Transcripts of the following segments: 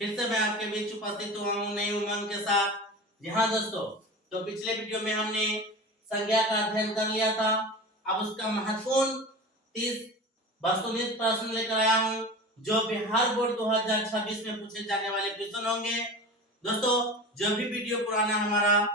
फिर से मैं आपके बीच उपस्थित हुआ हूँ नई उमंग के साथ। जी हाँ दोस्तों, तो पिछले वीडियो में हमने संज्ञा का अध्ययन कर लिया था। अब उसका महत्वपूर्ण 30 वस्तुनिष्ठ प्रश्न लेकर आया हूँ जो बिहार बोर्ड 2026 में पूछे जाने वाले क्वेश्चन होंगे। दोस्तों, जो भी वीडियो पुराना हमारा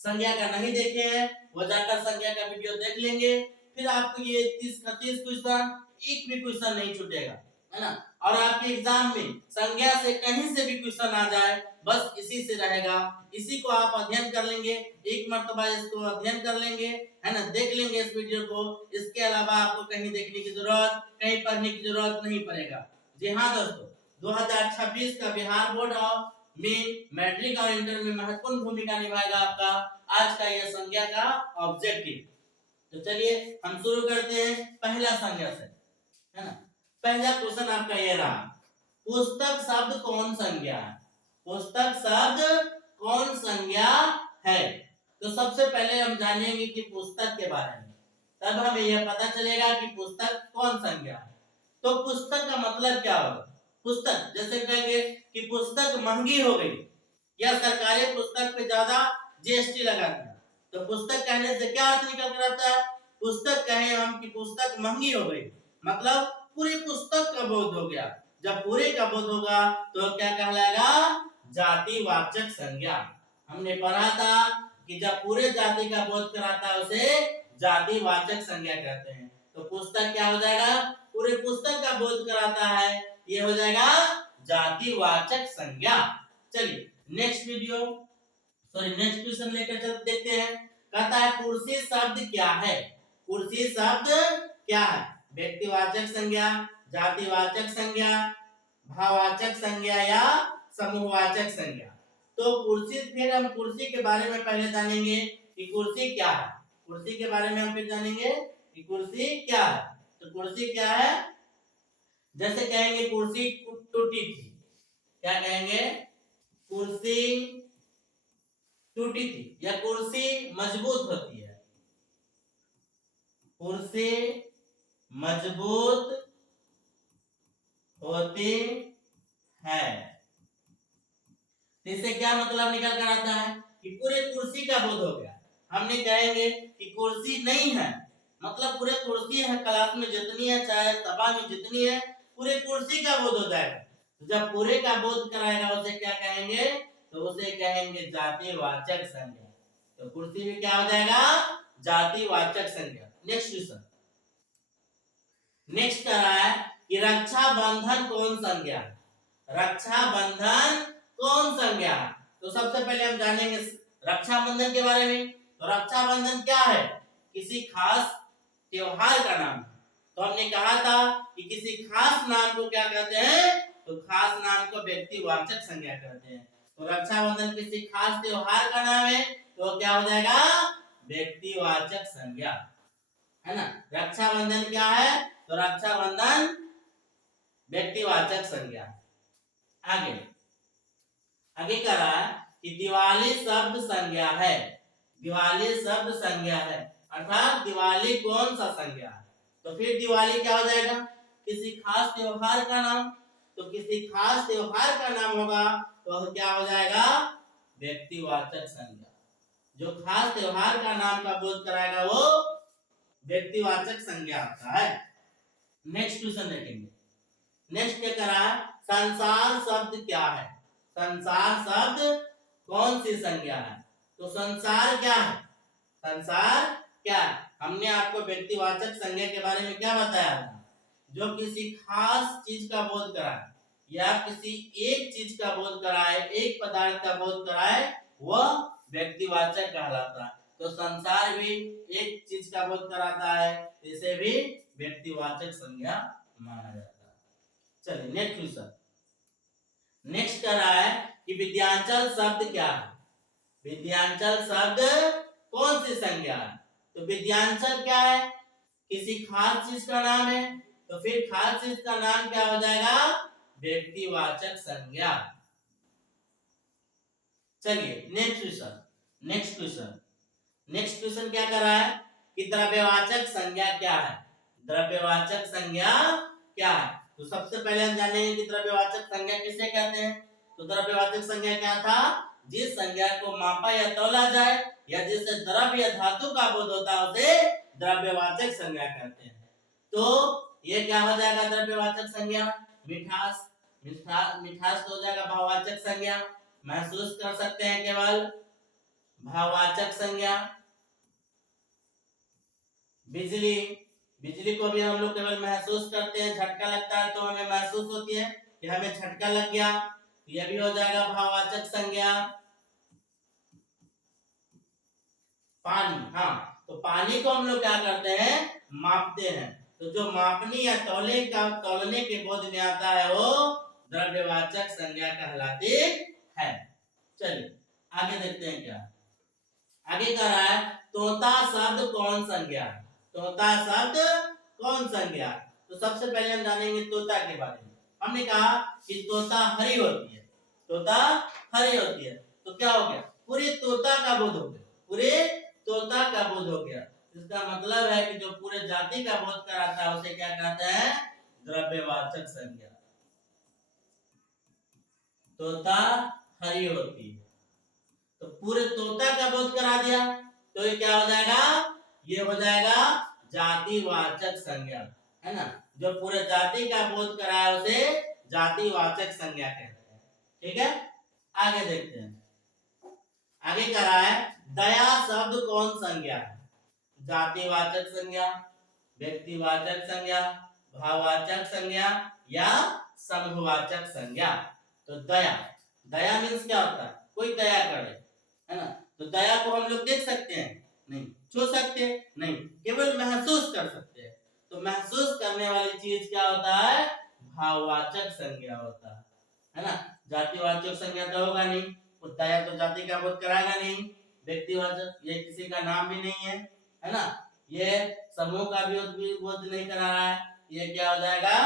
संज्ञा का नहीं देखे हैं वो जाकर संज्ञा का वीडियो देख लेंगे। फिर आपको ये 30 का 30 क्वेश्चन, एक भी क्वेश्चन नहीं छूटेगा, है ना। और आपके एग्जाम में संज्ञा से कहीं से भी क्वेश्चन आ जाए, बस इसी से रहेगा। इसी को आप अध्ययन कर लेंगे, एक मर्तबा इसको अध्ययन कर लेंगे, है ना, देख लेंगे इस वीडियो को। इसके अलावा आपको कहीं देखने की जरूरत, कहीं पढ़ने की जरूरत नहीं पड़ेगा। जी हाँ दोस्तों, 2026 का बिहार बोर्ड और में मैट्रिक और इंटर में महत्वपूर्ण भूमिका निभाएगा आपका आज का यह संज्ञा का ऑब्जेक्टिव। तो चलिए हम शुरू करते हैं पहला संज्ञा से, है ना। पहला क्वेश्चन आपका ये रहा, पुस्तक शब्द कौन संज्ञा है? पुस्तक शब्द कौन संज्ञा है? तो सबसे पहले हम जानेंगे कि पुस्तक के बारे में, तब हमें यह पता चलेगा कि पुस्तक कौन संज्ञा है। तो पुस्तक का मतलब क्या होगा? पुस्तक, जैसे कहेंगे कि पुस्तक महंगी हो गई या सरकारी पुस्तक पे ज्यादा जीएसटी लगा दिया, तो पुस्तक कहने से क्या अर्थ निकल कर आता है? पुस्तक कहें हम कि पुस्तक महंगी हो गई, मतलब पूरी पुस्तक का बोध हो गया। जब पूरे का बोध होगा तो क्या कहलाएगा? जातिवाचक संज्ञा। हमने पढ़ा था कि जब पूरे जाति का बोध कराता है उसे जातिवाचक संज्ञा कहते हैं। तो पुस्तक क्या हो जाएगा? पूरे पुस्तक का बोध कराता है, ये हो जाएगा जातिवाचक संज्ञा। चलिए नेक्स्ट क्वेश्चन लेकर चल देखते हैं। कहता है कुर्सी शब्द क्या है? कुर्सी शब्द क्या है? व्यक्तिवाचक संज्ञा, जातिवाचक संज्ञा, भाववाचक संज्ञा या समूहवाचक संज्ञा? तो कुर्सी, फिर हम कुर्सी के बारे में पहले जानेंगे कि कुर्सी क्या है। कुर्सी के बारे में हम फिर जानेंगे कि कुर्सी क्या है। तो कुर्सी क्या है? जैसे कहेंगे कुर्सी टूटी थी, क्या कहेंगे? कुर्सी टूटी थी, या कुर्सी मजबूत होती है। कुर्सी मजबूत होती है। इससे क्या मतलब निकल कर आता है कि पूरे कुर्सी का बोध हो गया। हमने कहेंगे कि कुर्सी नहीं है, मतलब पूरे कुर्सी है, क्लास में जितनी है, चाहे सभा में जितनी है, पूरे कुर्सी का बोध हो जाएगा। तो जब पूरे का बोध कराएगा उसे क्या कहेंगे? तो उसे कहेंगे जातिवाचक संज्ञा। तो कुर्सी में क्या हो जाएगा? जातिवाचक संज्ञा। नेक्स्ट क्वेश्चन, नेक्स्ट कह रहा है कि रक्षा बंधन कौन संज्ञा है? रक्षा बंधन कौन संज्ञा है? तो सबसे पहले हम जानेंगे रक्षाबंधन के बारे में। तो रक्षाबंधन क्या है? किसी खास त्योहार का नाम। तो हमने कहा था कि किसी खास नाम को क्या कहते हैं? तो खास नाम को व्यक्तिवाचक संज्ञा कहते हैं। तो रक्षाबंधन किसी खास त्योहार का नाम है, तो क्या हो जाएगा? व्यक्तिवाचक संज्ञा, है ना। रक्षाबंधन क्या है? तो रक्षाबंधन व्यक्तिवाचक संज्ञा। आगे आगे कह रहा है कि दिवाली शब्द संज्ञा है। दिवाली शब्द संज्ञा है, अर्थात दिवाली कौन सा संज्ञा है? तो फिर दिवाली क्या हो जाएगा? किसी खास त्योहार का नाम। तो किसी खास त्योहार का नाम होगा तो क्या हो जाएगा? व्यक्तिवाचक संज्ञा। जो खास त्योहार का नाम का बोध कराएगा वो व्यक्तिवाचक संज्ञा होता है। नेक्स्ट क्वेश्चन देखेंगे। नेक्स्ट क्या कह रहा है? संसार शब्द क्या है? संसार शब्द कौन सी संज्ञा है? तो संसार क्या है? संसार क्या है? हमने आपको व्यक्तिवाचक संज्ञा के बारे में क्या बताया था? जो किसी खास चीज का बोध कराए या किसी एक चीज का बोध कराए, एक पदार्थ का बोध कराए, वह व्यक्तिवाचक कहलाता है। तो संसार भी एक चीज का बोध कराता है, इसे भी व्यक्तिवाचक संज्ञा माना जाता है। चलिए नेक्स्ट क्वेश्चन। नेक्स्ट कर रहा है कि विद्यांचल शब्द क्या है? विद्यांचल शब्द कौन सी संज्ञा है? तो विद्यांचल क्या है? किसी खास चीज का नाम है, तो फिर खास चीज का नाम क्या हो जाएगा? व्यक्तिवाचक संज्ञा। चलिए नेक्स्ट क्वेश्चन क्या कर रहा है कि द्रव्यवाचक संज्ञा क्या है? द्रव्यवाचक संज्ञा क्या है? तो सबसे पहले हम जानेंगे कि द्रव्यवाचक संज्ञा किसे कहते हैं। तो द्रव्यवाचक संज्ञा क्या था? जिस संज्ञा को मापा या तौला जाए या जिससे द्रव्य या धातु का बोध होता है उसे द्रव्यवाचक संज्ञा कहते हैं। तो ये क्या हो जाएगा द्रव्यवाचक संज्ञा? मिठास, मिठास तो हो जाएगा भाववाचक संज्ञा। महसूस कर सकते हैं केवल भाववाचक संज्ञा। बिजली, बिजली को भी हम लोग केवल महसूस करते हैं, झटका लगता है तो हमें महसूस होती है कि हमें झटका लग गया, तो यह भी हो जाएगा भाववाचक संज्ञा। पानी, हाँ, तो पानी को हम लोग क्या करते हैं? मापते हैं, तो जो मापनी या तौलने के बोध में आता है वो द्रव्यवाचक संज्ञा कहलाती है। चलिए आगे देखते हैं क्या आगे कर रहा है। तोता शब्द कौन संज्ञा? तोता शब्द कौन संज्ञा? तो सबसे पहले हम जानेंगे तोता के बारे में। हमने कहा कि तोता हरी होती है, तोता हरी होती है, तो क्या हो गया? पूरे तोता का बोध हो गया, पूरे तोता का बोध हो गया। इसका मतलब है कि जो पूरे जाति का बोध कराता है उसे क्या कहते हैं? द्रव्यवाचक संज्ञा। तोता हरी होती है, तो पूरे तोता का बोध करा दिया, तो ये क्या हो जाएगा? ये हो जाएगा जातिवाचक संज्ञा, है ना? जो पूरे जाति का बोध कराया उसे जातिवाचक संज्ञा कहते हैं। ठीक है, आगे देखते हैं। आगे कह रहा है दया शब्द कौन संज्ञा है? जातिवाचक संज्ञा, व्यक्तिवाचक संज्ञा, भाववाचक संज्ञा या समूहवाचक संज्ञा? तो दया, दया मीन्स क्या होता है? कोई दया करे, है ना? तो दया को हम लोग देख सकते हैं नहीं, छू सकते नहीं, केवल महसूस कर सकते हैं। तो महसूस करने वाली चीज क्या होता है? भाववाचक संज्ञा होता है ना? जातिवाचक संज्ञा तो होगा नहीं, दया तो जाति का बोध कराएगा नहीं। व्यक्तिवाचक, ये किसी का नाम भी नहीं है ना? ये समूह का भी बोध नहीं करा रहा है, ये क्या हो जाएगा?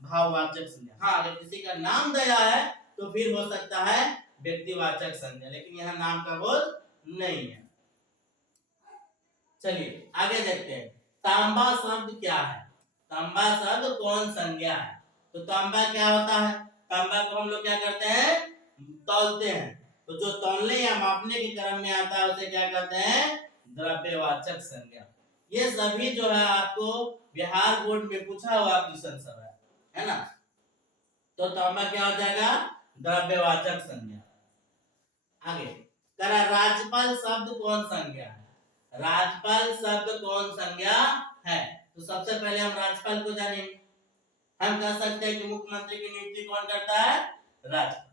भाववाचक संज्ञा। हाँ, अगर किसी का नाम दया है तो फिर हो सकता है व्यक्तिवाचक संज्ञा, लेकिन यहाँ नाम का बोध नहीं है। चलिए आगे देखते हैं। तांबा शब्द क्या है? तांबा शब्द कौन संज्ञा है? तो तांबा क्या होता है? तांबा को हम लोग क्या करते हैं? तौलते हैं, तो जो तौलने या मापने के क्रम में आता है उसे क्या कहते हैं? द्रव्यवाचक संज्ञा। ये सभी जो है आपको बिहार बोर्ड में पूछा हुआ क्वेश्चन सब है ना? तो तांबा क्या हो जाएगा? द्रव्यवाचक संज्ञा। आगे करा राजपाल शब्द कौन संज्ञा है? राजपाल शब्द कौन संज्ञा है? तो सबसे पहले हम राजपाल को जानेंगे। हम कह सकते हैं कि मुख्यमंत्री की नियुक्ति कौन करता है? राज्यपाल।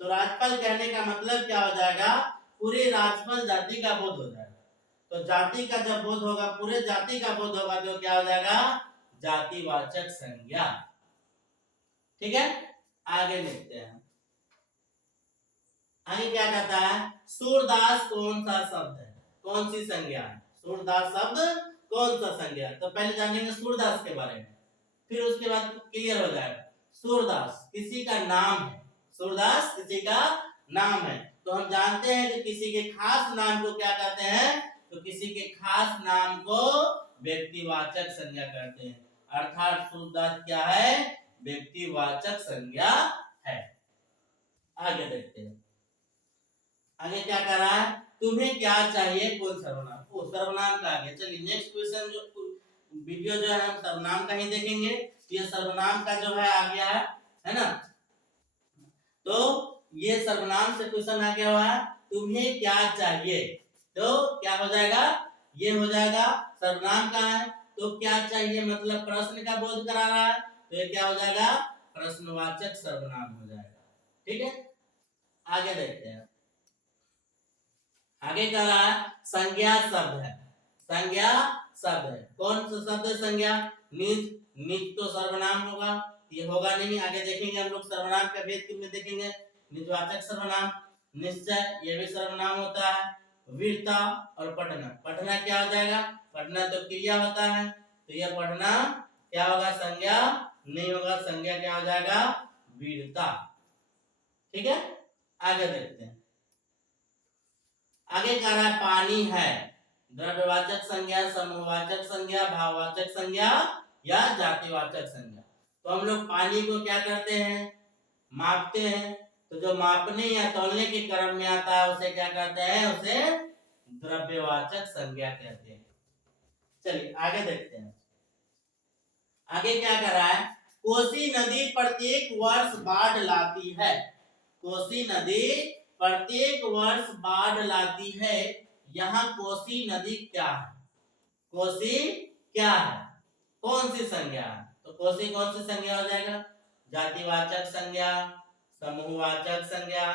तो राज्यपाल कहने का मतलब क्या हो जाएगा? पूरी राज्यपाल जाति का बोध हो जाएगा। तो जाति का जब बोध होगा, पूरे जाति का बोध होगा, तो क्या हो जाएगा? जातिवाचक संज्ञा। ठीक है, आगे देखते हैं। आगे क्या कहता है? सूरदास कौन सा शब्द है? कौन सी संज्ञा है? सूरदास शब्द कौन सा संज्ञा है? तो पहले जानेंगे सूरदास के बारे में, फिर उसके बाद क्लियर हो जाएगा। सूरदास किसी का नाम है, सूरदास किसी का नाम है। तो हम जानते हैं कि किसी के खास नाम को क्या कहते हैं? तो किसी के खास नाम को व्यक्तिवाचक संज्ञा कहते हैं, अर्थात सूरदास क्या है? व्यक्तिवाचक संज्ञा है। आगे देखते हैं। आगे क्या कर रहा है? तुम्हें क्या चाहिए कौन सर्वनाम? ओ सर्वनाम का आगे। चलिए नेक्स्ट क्वेश्चन, जो वीडियो जो है हम सर्वनाम का ही देखेंगे। ये सर्वनाम का जो है आ गया है ना? तो ये सर्वनाम से क्वेश्चन आ गया हुआ है, तुम्हें क्या चाहिए? तो क्या हो जाएगा? ये हो जाएगा सर्वनाम का है, तो क्या चाहिए मतलब प्रश्न का बोध करा रहा है, तो ये क्या हो जाएगा? प्रश्नवाचक सर्वनाम हो जाएगा। ठीक है, आगे देखते हैं। आगे कह रहा है संज्ञा शब्द है। संज्ञा शब्द है, कौन सा शब्द है संज्ञा? निज, निज तो सर्वनाम होगा, ये होगा नहीं। आगे देखेंगे हम लोग सर्वनाम का भेद किसमें देखेंगे। निजवाचक सर्वनाम, निश्चय ये भी सर्वनाम होता है। वीरता और पढ़ना, पढ़ना क्या हो जाएगा? पढ़ना तो क्रिया होता है, तो यह पढ़ना क्या होगा? संज्ञा नहीं होगा, संज्ञा क्या हो जाएगा? वीरता। ठीक है, आगे देखते हैं। आगे कह रहा है पानी है, द्रव्यवाचक संज्ञा, समूहवाचक संज्ञा, भाववाचक संज्ञा या जातिवाचक संज्ञा? तो हम लोग पानी को क्या करते हैं? मापते हैं, तो जो मापने या तौलने के क्रम में आता है उसे क्या कहते हैं, उसे द्रव्यवाचक संज्ञा कहते हैं। चलिए आगे देखते हैं। आगे क्या कर रहा है, कोसी नदी प्रत्येक वर्ष बाढ़ लाती है। कोसी नदी प्रत्येक वर्ष बाढ़ लाती है। यहाँ कोसी नदी क्या है, कोसी क्या है, कौन सी संज्ञा है? तो कोसी कौन सी संज्ञा हो जाएगा, जातिवाचक संज्ञा, समूहवाचक संज्ञा,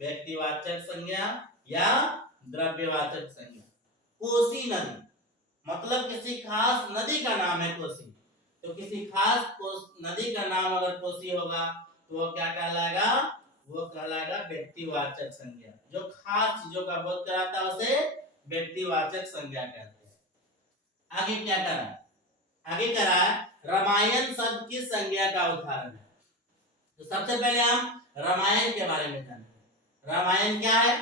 व्यक्तिवाचक संज्ञा या द्रव्यवाचक संज्ञा। कोसी नदी मतलब किसी खास नदी का नाम है कोसी। तो किसी खास नदी का नाम अगर कोसी होगा तो वो क्या कहलाएगा, वो कहलाएगा व्यक्तिवाचक संज्ञा। जो खास चीजों का बोध कराता है उसे व्यक्तिवाचक संज्ञा कहते हैं। आगे क्या करा, आगे करा रामायण शब्द किस संज्ञा का उदाहरण है। तो सबसे पहले हम रामायण के बारे में जानेंगे। रामायण क्या है,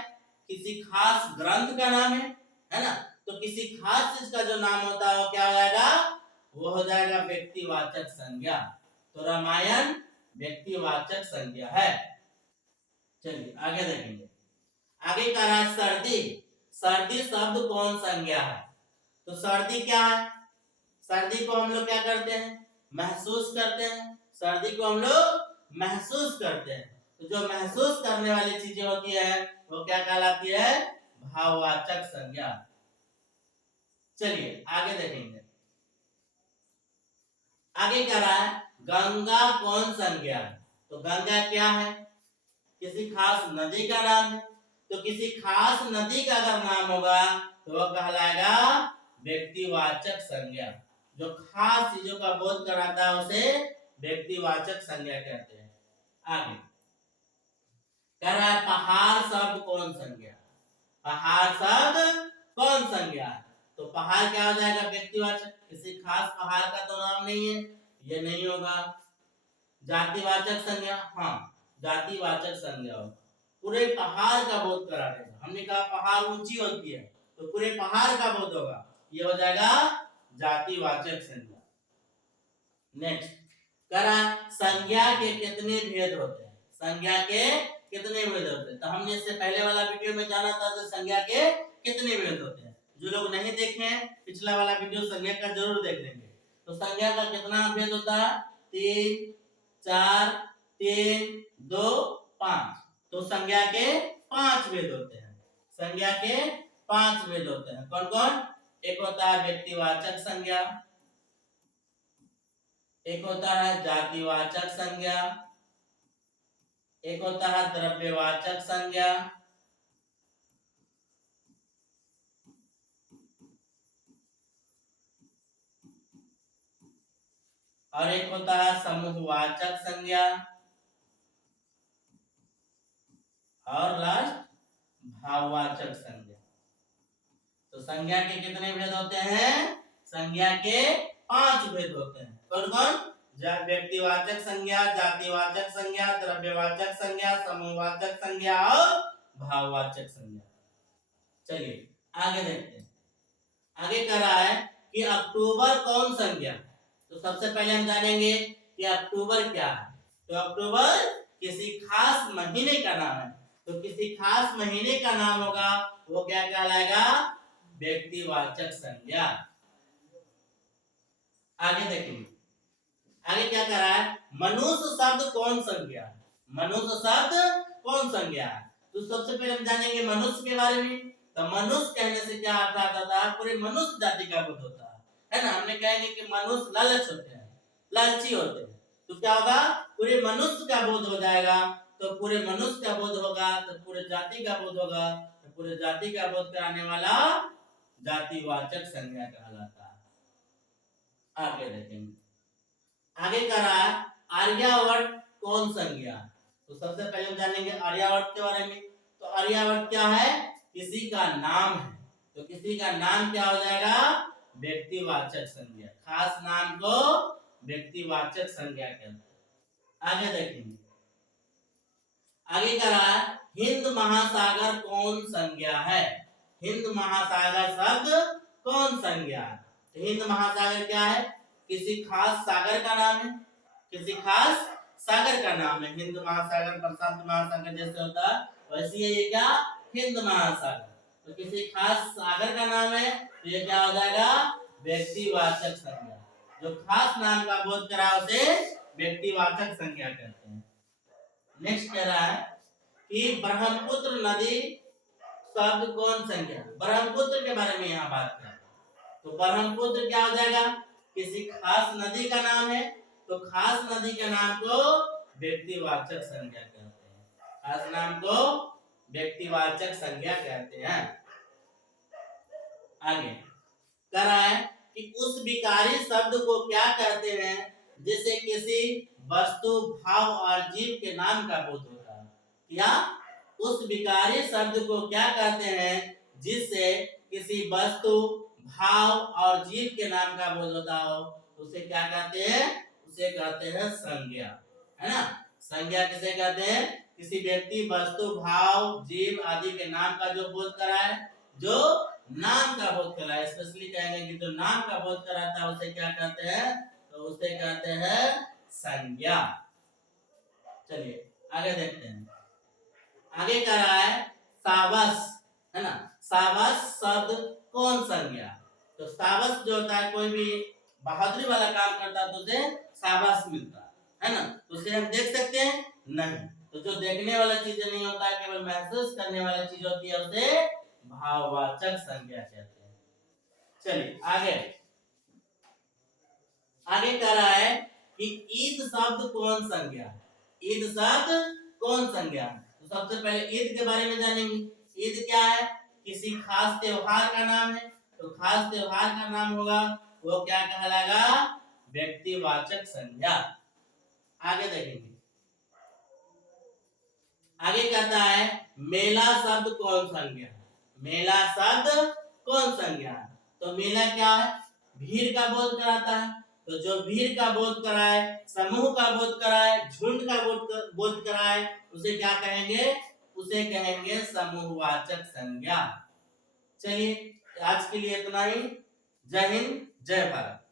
किसी खास ग्रंथ का नाम है ना। तो किसी खास चीज का जो नाम होता है वो क्या हो जाएगा, वो हो जाएगा व्यक्तिवाचक संज्ञा। तो रामायण व्यक्तिवाचक संज्ञा है। चलिए आगे देखेंगे। आगे कह रहा है सर्दी। सर्दी शब्द कौन संज्ञा है। तो सर्दी क्या है, सर्दी को हम लोग क्या करते हैं, महसूस करते हैं। सर्दी को हम लोग महसूस करते हैं। तो जो महसूस करने वाली चीजें होती है वो क्या कहलाती है, भाववाचक संज्ञा। चलिए आगे देखेंगे। आगे कह रहा है गंगा कौन संज्ञा। तो गंगा क्या है, किसी खास नदी का नाम है। तो किसी खास नदी का अगर नाम होगा तो वह कहलाएगा व्यक्तिवाचक संज्ञा। जो खास चीजों का बोध कराता है उसे व्यक्तिवाचक संज्ञा कहते हैं। आगे कह रहा है पहाड़ शब्द कौन संज्ञा। पहाड़ शब्द कौन संज्ञा। तो पहाड़ क्या हो जाएगा, व्यक्तिवाचक। किसी खास पहाड़ का तो नाम नहीं है, ये नहीं होगा। जातिवाचक संज्ञा, हाँ जातिवाचक संज्ञा होगा। पूरे पहाड़ का बोध करा देगा। हमने कहा पहाड़ ऊंची होती है तो पूरे पहाड़ का बोध होगा, ये हो जाएगा जातिवाचक संज्ञा। नेक्स्ट करा संज्ञा के कितने भेद होते हैं। संज्ञा के कितने भेद होते हैं। तो हमने इससे पहले वाला वीडियो में जाना था तो संज्ञा के कितने भेद होते हैं। जो लोग नहीं देखे हैं पिछला वाला वीडियो संज्ञा का जरूर देख लेंगे। तो संज्ञा का कितना भेद होता है, 3 4 3 2 5। तो संज्ञा के 5 भेद होते हैं। संज्ञा के 5 भेद होते हैं। कौन कौन, एक होता है व्यक्तिवाचक संज्ञा, एक होता है जातिवाचक संज्ञा, एक होता है द्रव्यवाचक संज्ञा, और एक होता है समूहवाचक संज्ञा, और लास्ट भाववाचक संज्ञा। तो संज्ञा के कितने भेद होते हैं, संज्ञा के 5 भेद होते हैं। कौन कौन, व्यक्तिवाचक संज्ञा, जातिवाचक संज्ञा, द्रव्यवाचक संज्ञा, समूहवाचक संज्ञा और भाववाचक संज्ञा। चलिए आगे देखते हैं। आगे कह रहा है कि अक्टूबर कौन संज्ञा। तो सबसे पहले हम जानेंगे कि अक्टूबर क्या है। तो अक्टूबर किसी खास महीने का नाम है। तो किसी खास महीने का नाम होगा वो क्या कहलाएगा, व्यक्तिवाचक संज्ञा। आगे देखेंगे। आगे क्या कर रहा है, मनुष्य शब्द कौन संज्ञा। मनुष्य शब्द कौन संज्ञा। तो सबसे पहले हम जानेंगे मनुष्य के बारे में। तो मनुष्य कहने से क्या अर्थ आता था, पूरे मनुष्य जाति का बोध होता है ना। हमने कहेंगे कि मनुष्य लालच होते हैं, लालची होते हैं। तो क्या होगा, पूरे मनुष्य का बोध हो जाएगा। तो पूरे मनुष्य का बोध होगा तो पूरे जाति का बोध होगा। तो पूरे जाति का बोध कराने वाला जातिवाचक संज्ञा कहलाता है। आगे देखेंगे। आगे कह रहा है आर्यावर्त कौन संज्ञा। तो सबसे पहले हम जानेंगे आर्यावर्त के बारे में। तो आर्यावर्त क्या है, किसी का नाम है। तो किसी का नाम क्या हो जाएगा, व्यक्तिवाचक संज्ञा। खास नाम को व्यक्तिवाचक संज्ञा कहते हैं। आगे देखेंगे। आगे कह रहा है हिंद महासागर कौन संज्ञा है। हिंद महासागर शब्द कौन संज्ञा है। तो हिंद महासागर क्या है, किसी खास सागर का नाम है। किसी खास सागर का नाम है। हिंद महासागर, प्रशांत महासागर जैसे होता है वैसे ये क्या हिंद महासागर। तो किसी खास सागर का नाम है तो ये क्या हो जाएगा व्यक्तिवाचक संज्ञा। जो खास नाम का बोध करा उसे व्यक्तिवाचक संज्ञा कहते हैं। नेक्स्ट कह रहा है कि ब्रह्मपुत्र नदी शब्द कौन संज्ञा। ब्रह्मपुत्र के बारे में यहाँ बात करें तो ब्रह्मपुत्र क्या हो जाएगा किसी खास नदी का नाम है। तो खास नदी के नाम को व्यक्तिवाचक संज्ञा कहते हैं। खास नाम को व्यक्तिवाचक संज्ञा कहते हैं। आगे कह रहा है कि उस विकारी शब्द को क्या कहते हैं जिसे किसी वस्तु भाव और जीव के नाम का बोध होता है। क्या उस विकारी शब्द को क्या कहते हैं जिससे किसी वस्तु भाव और जीव के नाम का बोध होता हो उसे क्या कहते हैं उसे कहते हैं संज्ञा, है ना। संज्ञा किसे कहते हैं किसी व्यक्ति वस्तु भाव जीव आदि के नाम का जो बोध कराए, जो नाम का बोध कराए, स्पेशली कहेंगे कि जो नाम का बोध कराता है उसे क्या कहते हैं तो उसे कहते हैं संज्ञा। चलिए आगे देखते हैं। आगे कह रहा है सावस, है ना। सावस शब्द कौन संज्ञा। तो सावस जो होता है कोई भी बहादुरी वाला काम करता है तो उसे सावस मिलता है ना। तो उसे हम देख सकते हैं नहीं। तो जो देखने वाला चीजें नहीं होता है केवल महसूस करने वाली चीज होती है उसे भाववाचक संज्ञा कहते हैं। चलिए आगे आगे कह रहा है कि ईद शब्द कौन संज्ञा। ईद शब्द कौन संज्ञा। तो सबसे पहले ईद के बारे में जानेंगे। ईद क्या है किसी खास त्योहार का नाम है। तो खास त्योहार का नाम होगा वो क्या कहलाएगा व्यक्तिवाचक संज्ञा। आगे देखेंगे। आगे कहता है मेला शब्द कौन संज्ञा। मेला शब्द कौन संज्ञा। तो मेला क्या है भीड़ का बोध कराता है। तो जो भीड़ का बोध कराए, समूह का बोध कराए, झुंड का बोध कराए उसे क्या कहेंगे उसे कहेंगे समूहवाचक संज्ञा। चलिए आज के लिए इतना ही। जय हिंद जय भारत।